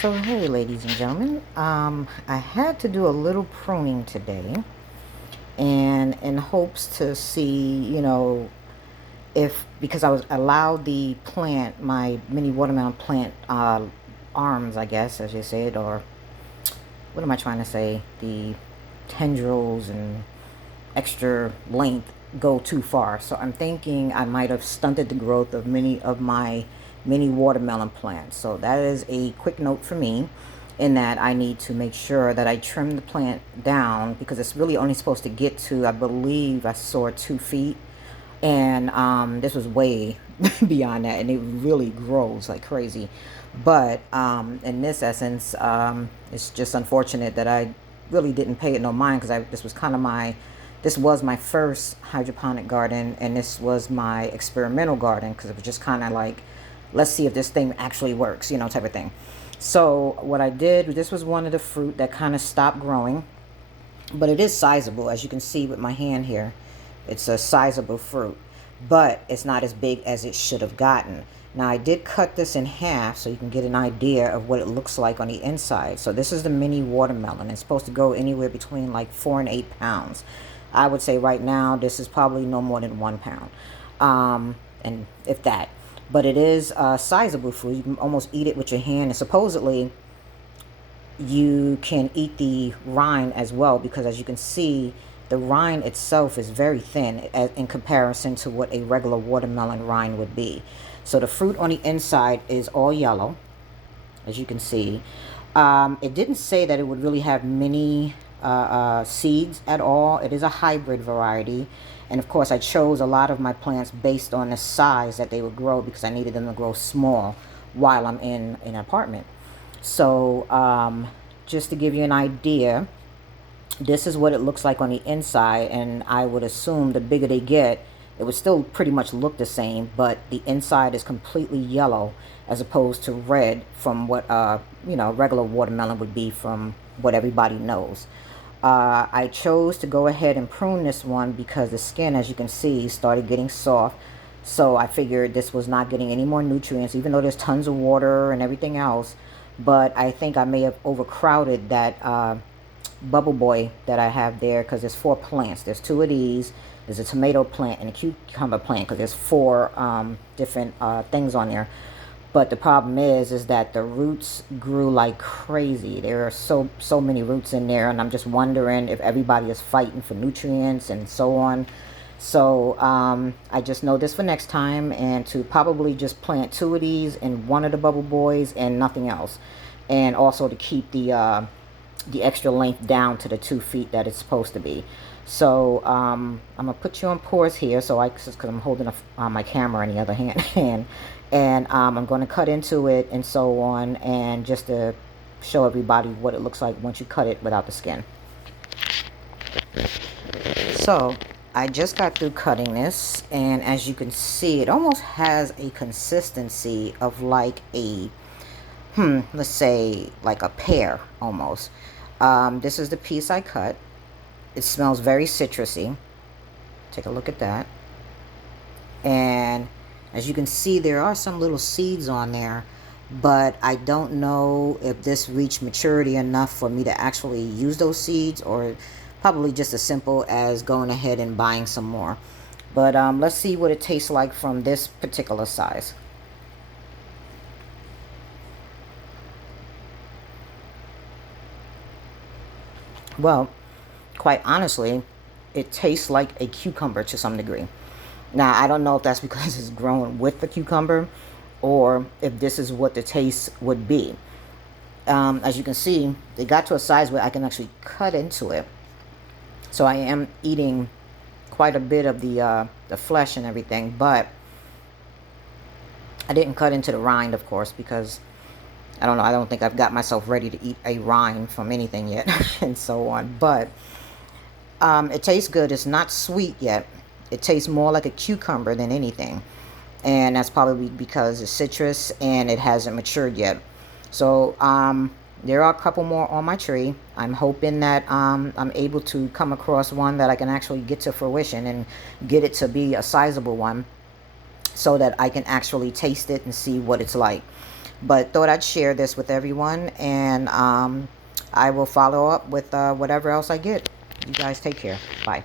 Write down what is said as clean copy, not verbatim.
So hey ladies and gentlemen, I had to do a little pruning today and in hopes to see, if because I was allowed the plant, my mini watermelon plant arms, I guess as you say it, or what am I trying to say, the tendrils and extra length go too far. So I'm thinking I might have stunted the growth of many of my mini watermelon plants. So that is a quick note for me, in that I need to make sure that I trim the plant down, because it's really only supposed to get to, I believe I saw 2 feet, and this was way beyond that, and it really grows like crazy. But in this essence, it's just unfortunate that I really didn't pay it no mind, because this was my first hydroponic garden, and this was my experimental garden, because it was just kind of like, let's see if this thing actually works, type of thing. So what I did, this was one of the fruit that kind of stopped growing, but it is sizable, as you can see with my hand here. It's a sizable fruit, but it's not as big as it should have gotten. Now I did cut this in half so you can get an idea of what it looks like on the inside. So this is the mini watermelon. It's supposed to go anywhere between like 4 and 8 pounds. I would say right now this is probably no more than 1 pound, and if that. But it is sizable food. You can almost eat it with your hand, and supposedly you can eat the rind as well, because as you can see, the rind itself is very thin in comparison to what a regular watermelon rind would be. So the fruit on the inside is all yellow, as you can see. It didn't say that it would really have many seeds at all. It is a hybrid variety, and of course I chose a lot of my plants based on the size that they would grow, because I needed them to grow small while I'm in an apartment. So just to give you an idea, this is what it looks like on the inside, and I would assume the bigger they get, it would still pretty much look the same, but the inside is completely yellow as opposed to red, from what regular watermelon would be, from what everybody knows. I chose to go ahead and prune this one because the skin, as you can see, started getting soft. So I figured this was not getting any more nutrients, even though there's tons of water and everything else. But I think I may have overcrowded that bubble boy that I have there, because there's 4 plants. There's 2 of these. There's a tomato plant and a cucumber plant, because there's 4 different things on there. But the problem is that the roots grew like crazy. There are so many roots in there, and I'm just wondering if everybody is fighting for nutrients and so on. So I just know this for next time, and to probably just plant 2 of these in one of the bubble boys and nothing else, and also to keep the extra length down to the 2 feet that it's supposed to be. So I'm gonna put you on pause here, because I'm holding my camera in the other hand, and I'm going to cut into it and so on, and just to show everybody what it looks like once you cut it without the skin. So I just got through cutting this, and as you can see, it almost has a consistency of like a let's say like a pear almost. This is the piece I cut. It smells very citrusy. Take a look at that. And as you can see, there are some little seeds on there, but I don't know if this reached maturity enough for me to actually use those seeds, or probably just as simple as going ahead and buying some more. But let's see what it tastes like from this particular size. Well, quite honestly, it tastes like a cucumber to some degree. Now, I don't know if that's because it's grown with the cucumber, or if this is what the taste would be. As you can see, they got to a size where I can actually cut into it. So I am eating quite a bit of the flesh and everything, but I didn't cut into the rind, of course, because I don't know, I don't think I've got myself ready to eat a rind from anything yet, and so on. But it tastes good. It's not sweet yet. It tastes more like a cucumber than anything, and that's probably because it's citrus and it hasn't matured yet. So there are a couple more on my tree. I'm hoping that I'm able to come across one that I can actually get to fruition and get it to be a sizable one, so that I can actually taste it and see what it's like. But thought I'd share this with everyone, and I will follow up with whatever else I get. You guys take care. Bye.